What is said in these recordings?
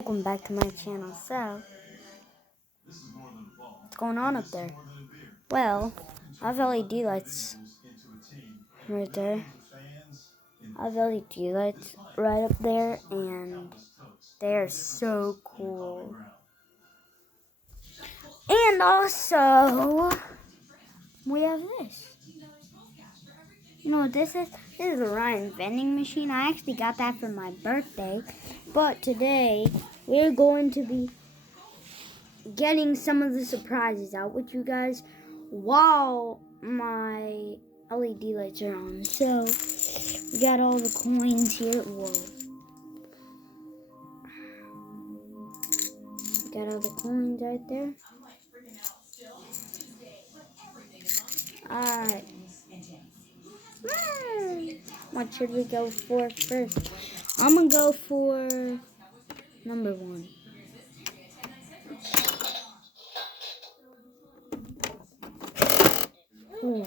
Welcome back to my channel. So, what's going on up there? Well, I have LED lights right there. I have LED lights right up there, and they are so cool. And also, we have this. You know what this is? This is a Ryan vending machine. I actually got that for my birthday. But today, we're going to be getting some of the surprises out with you guys while my LED lights are on. So, we got all the coins here. Whoa. We got all the coins right there. Alright. What should we go for first? I'm going to go for number 1. Ooh.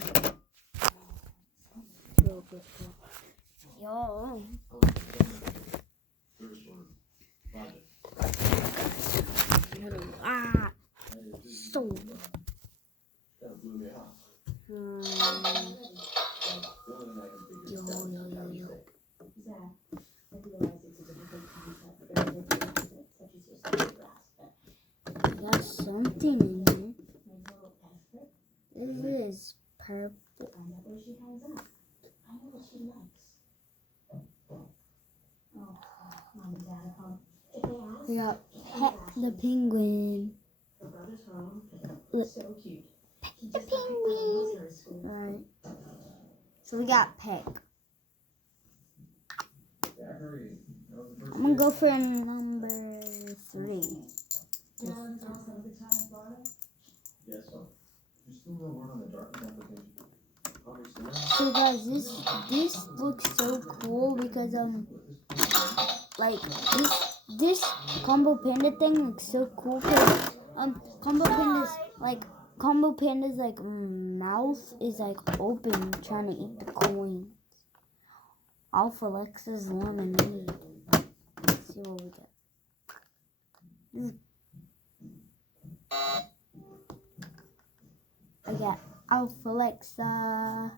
Yo. Ah. So. Yo. Got something in here. This is purple. We got Peck the penguin. Look. Peck the penguin. Alright. So we got Peck. I'm gonna go for number 3. So guys, this looks so cool because like this combo panda thing looks so cool because combo panda's like mouth is like open trying to eat the coins. Alpha Lexa's lemonade. Let's see what we get. I got Alpha Lexa.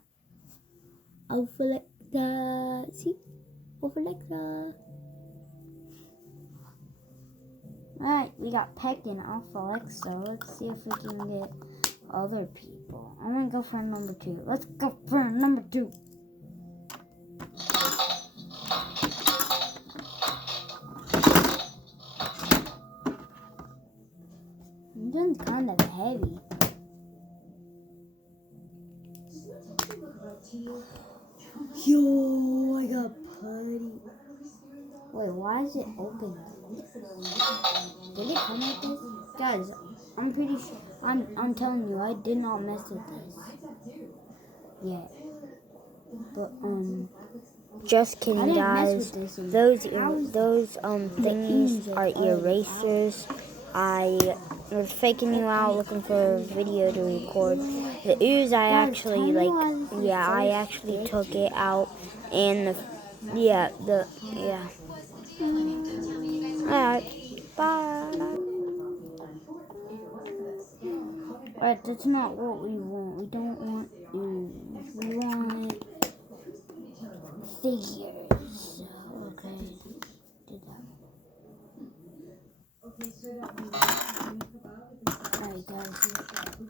Alpha Lexa. See? Alpha Lexa. Alright, we got Peck and Alpha Lexa. Let's see if we can get other people. I'm gonna go for number 2. Let's go for number 2. This one's kind of heavy. Yo, I got putty. Wait, why is it open? Did it come like this? Guys, I'm pretty sure. I'm telling you, I did not mess with this. Yeah. But just kidding, guys. Those thingies are erasers. I was faking you out, looking for a video to record. The ooze, I actually I actually took it out, and Alright, bye. Alright, that's not what we want. We don't want ooze. We want figures. Okay, did that. Alright guys,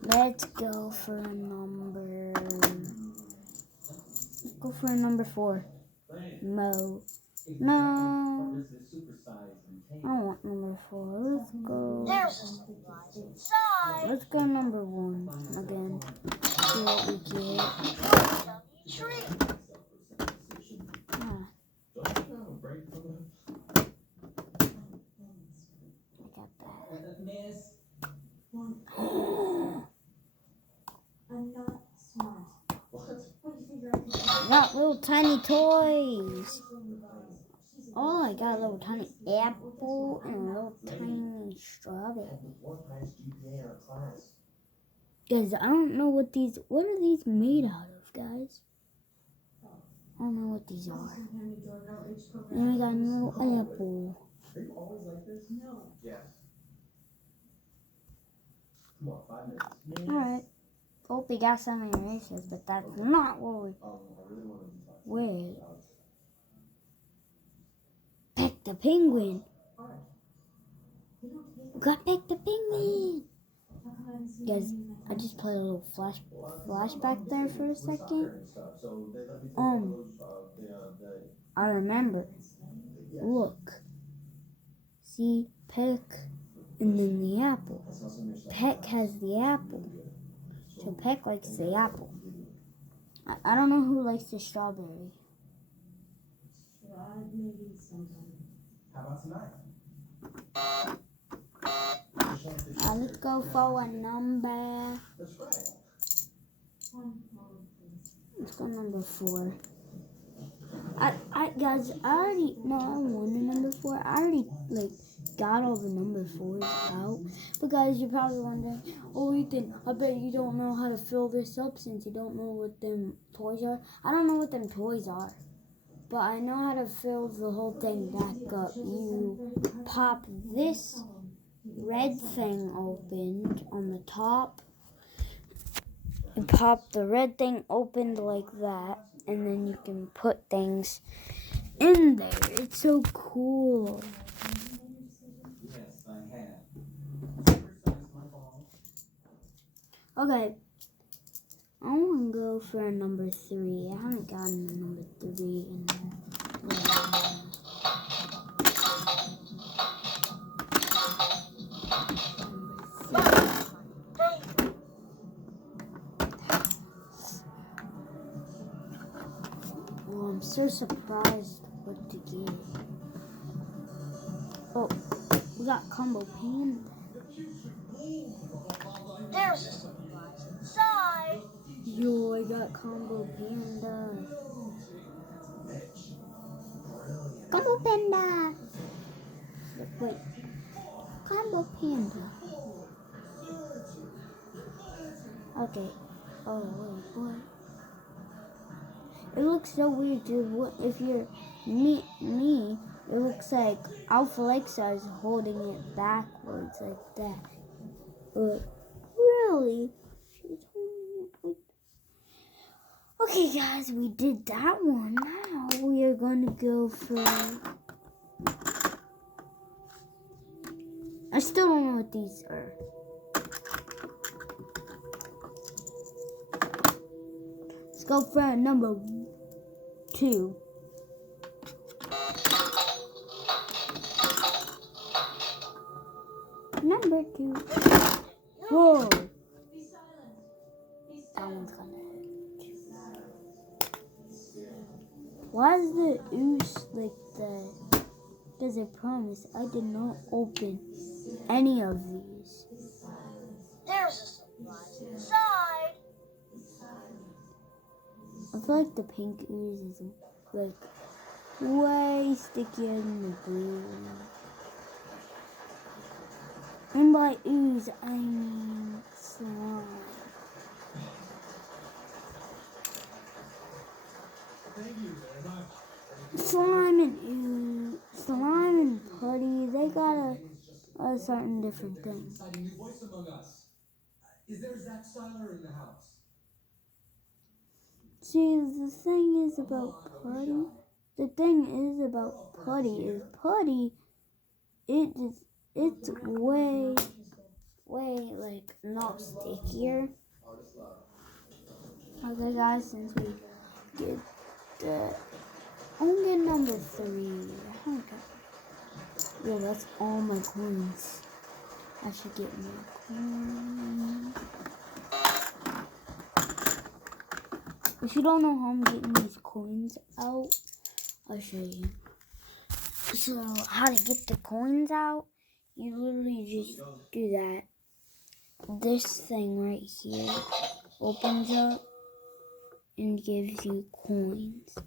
let's go for number 4. Mo. No. I don't want number 4. Let's go number 1 again. See what we get. I got that. I got little tiny toys. Oh, I got a little tiny apple and a little tiny strawberry. Guys, I don't know what are these made out of, guys? I don't know what these are. And we got a little apple. Are you always like this? No. Yes. Come on, 5 minutes. Yes. Alright. Hope we got some erasers, but that's not what we... I really want to talk to you. Wait. Pick the penguin. We gotta pick the penguin. Guys, I just played a little flashback there for a second. I remember. Look. See, Peck, and then the apple. Peck has the apple. So Peck likes the apple. I don't know who likes the strawberry. Maybe sometime. How about tonight? Let's go for a number. That's right. Let's go number 4. Guys, I already know I won the number 4. I already got all the number 4s out. But guys, you're probably wondering, oh Ethan, I bet you don't know how to fill this up since you don't know what them toys are. I don't know what them toys are, but I know how to fill the whole thing back up. You pop this red thing opened on the top. You pop the red thing opened like that, and then you can put things in there. It's so cool. Yes, I have. Okay. I want to go for a number 3. I haven't gotten a number 3 in there. Oh, I'm so surprised what to get. Oh, we got Combo Panda. There's a surprise inside. Yo, I got Combo Panda. Combo Panda. Wait. Combo Panda. Okay. Oh, wait, what? It looks so weird, dude. If you're me, it looks like Alpha Lexa is holding it backwards like that. But really, she's holding it like... Okay, guys, we did that one. Now we are going to go for... I still don't know what these are. Let's go for number 2. Number 2. Whoa. That one's gonna hit. Why is the ooze like that? Because I promise I did not open any of these. There's a surprise inside. I feel like the pink ooze is like way stickier than the blue one. And by ooze, I mean slime. Thank you very much. Slime and putty, they got a certain different thing. Exciting new voice among us. Is there Zach Seiler in the house? See, the thing is about putty. The thing is about putty is putty. It's way like not stickier. Okay, guys, since we did the only number 3. Yeah, that's all my coins. I should get more coins. If you don't know how I'm getting these coins out, I'll show you. So, how to get the coins out, you literally just do that. This thing right here opens up and gives you coins.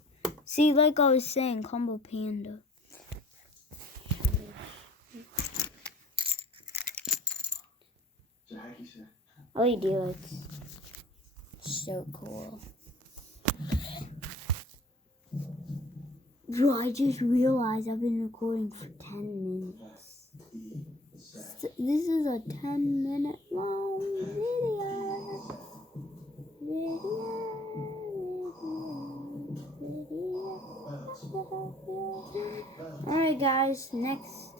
See, like I was saying, Combo Panda. Oh, you do. It's so cool. Bro, I just realized I've been recording for 10 minutes. So this is a 10-minute long video. Alright guys, next.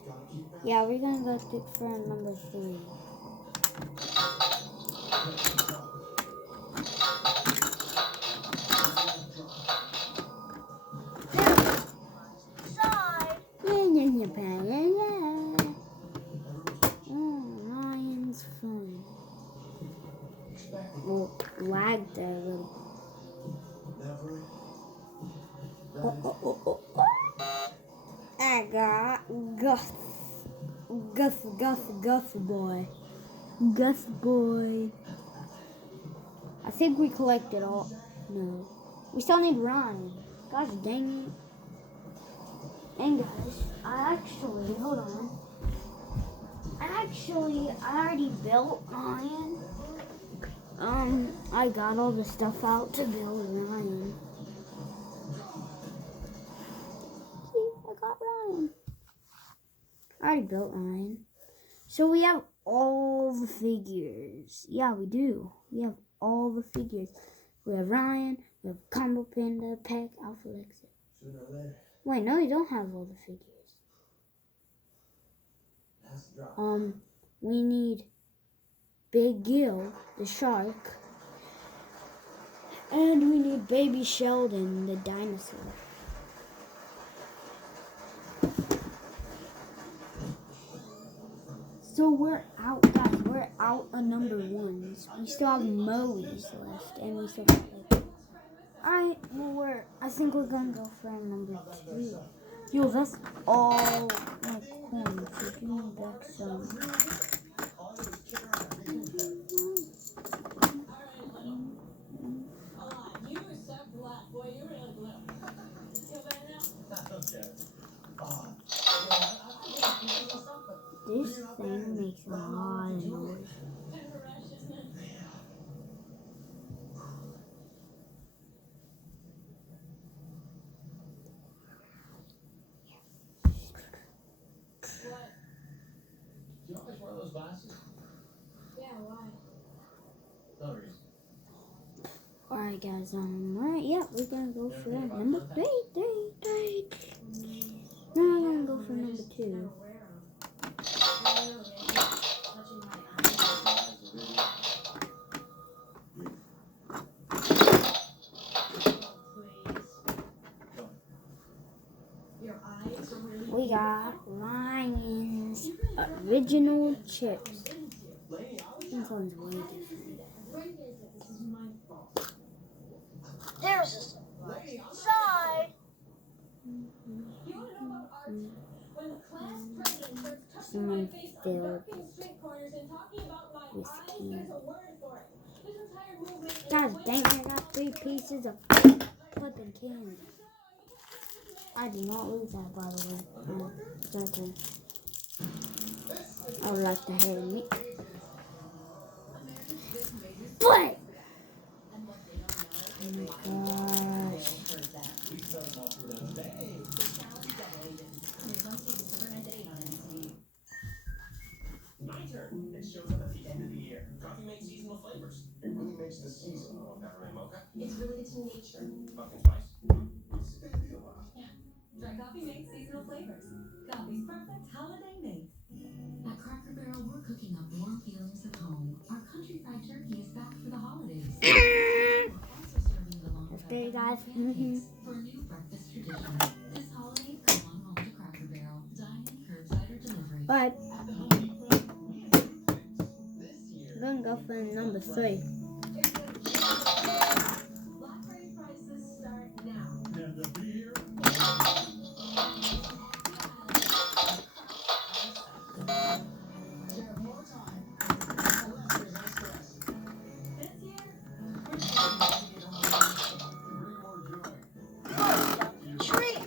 Yeah, we're gonna go for number 3. Side. Oh, Ryan's fun. Well, lagged there a little. Oh. I got Gus boy. Gus boy. I think we collected all. No. We still need Ryan. Gosh dang it. And guys, hold on. I already built Ryan. I got all the stuff out to build Ryan. See, I got Ryan. I already built Ryan. So we have all the figures. Yeah, we do. We have all the figures. We have Ryan, we have Combo Panda, Peck, Alpha Lexus. Sooner or later. Wait, no, you don't have all the figures. We need Big Gill, the shark. And we need Baby Sheldon, the dinosaur. So we're out, guys. We're out of number 1s. We still have Moe's left, and we still have like. Alright, well I think we're gonna go for number 2. Yo, that's all my coins. So give me back some. This thing makes a lot of noise. Do you always wear those glasses? Yeah, why? No reason. Alright guys, alright, yeah, we're gonna go for number 3. No, I'm gonna go for number 2. We got Ryan's original chips. This one's way different. There's a surprise. Side. Someone filled with candy. God dang, I got 3 pieces of flipping candy. I did not lose that, by the way. Exactly. I would like to hear me. But! Oh my gosh. My turn. It shows up at the end of the year. Coffee makes seasonal flavors. It really makes the season. Peppermint mocha. It's related to nature. Pumpkin spice. It's a big deal. Yeah. Dry coffee makes seasonal flavors. Coffee's perfect holiday mate. At Cracker Barrel, we're cooking up warm feelings of home. Our country fried turkey is back for the holidays. We're also serving the long That's good, guys. for a new breakfast tradition. This holiday, come on home to Cracker Barrel. Dine in, curbside, or delivery. But At the Home Depot, we have new things. This year, I'm gonna go for number 3. Black Friday prices start now. never beer. You have more time. Less stress. This year, we're showing you the holiday. Bring more joy. Treat.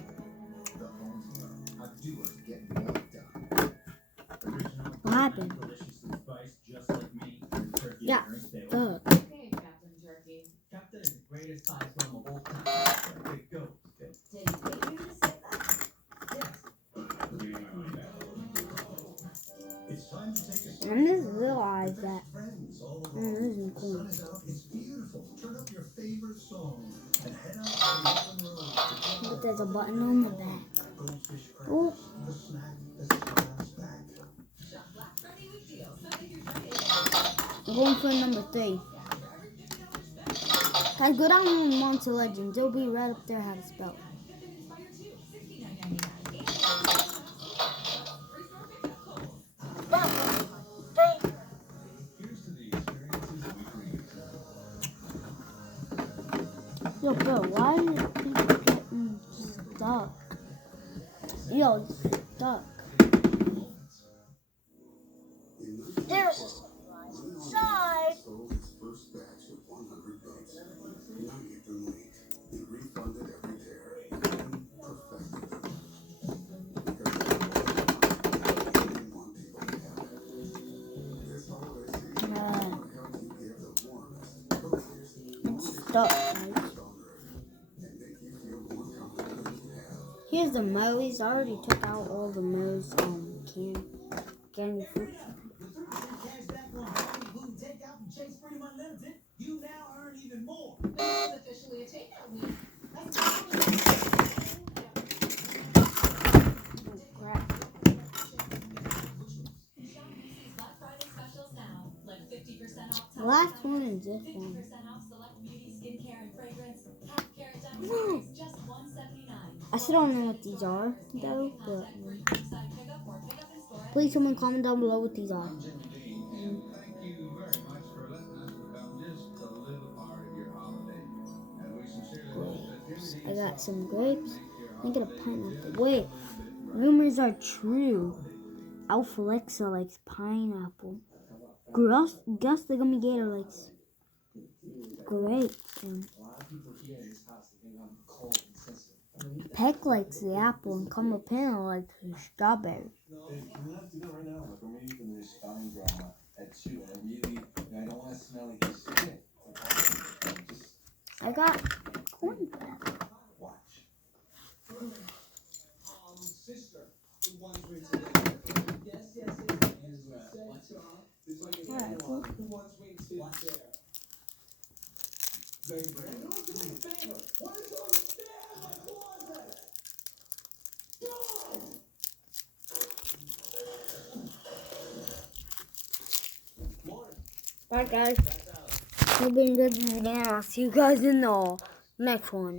The Home Depot. How doers get more done. Original, What happened? deliciously spiced, just like me. Turkey Yeah. and stay Okay, Captain Jerky. Captain is the greatest size film of all time. It goes. Did you pay me to say that? Yes. It's time to take a I selfie just with realized best that. friends all over. This is The cool. sun is out. It's beautiful. Turn up your favorite song and head out to the open road to But there's a button on the back. Goldfish Oh, crackers, the snack that smiles back. Shop Black Friday week deals Sunday through Friday. I'm going for number 3. Guys, go down on Monster Legends. It'll be right up there how to spell it. Get them inspired too. $69.99. And free store pickup Kohl's. That's my favorite. Here's to the experiences we create. Yo, bro, why is it keep getting stuck? Yo, it's stuck. There's a surprise inside. Sold its first batch of 100 boats. 90 of them leaked. It refunded every tear and then perfected them. Because they didn't want people to have it. This holiday season, I want to help you give the warmest, coziest, It's stuck, guys. stronger, and make you feel more comfortable than you have. Here's the Moe's. I already took out all the Moe's candy fruit. You now earn even more. This is officially a takeout week. Crap. Shop Macy's Black Friday specials now. Like 50% off. The last one is this 50% one. off select beauty, skincare, and fragrance. Half carat diamond earrings, just $179. I still don't know what these are, though, but Contact free curbside pickup or pickup in store. please someone comment down below what these are. I'm Jimmy Dean, and thank you very much for letting us become just a little part of your holiday. And we sincerely hope that Jimmy I Dean got some grapes. make I your get a holiday pineapple. just Wait, a little bit brighter. rumors are true. Alexa likes pineapple. Gus the Gummy Gator likes grapes. And Peck likes the apple, and Kamapena likes the strawberry. Hey, can we not do that right now? Like, we're meeting for this spine drama at 2, and I don't want to smell like you spit. Just I got corn bread. watch. Sister, the ones we together. Yes. It's like an Alright, cool. the ones we sit there. Baby. And don't do me a favor. What is on the stairs? My closet? God! Morning. Bye, guys. You've been good again. I'll see you guys in the next one.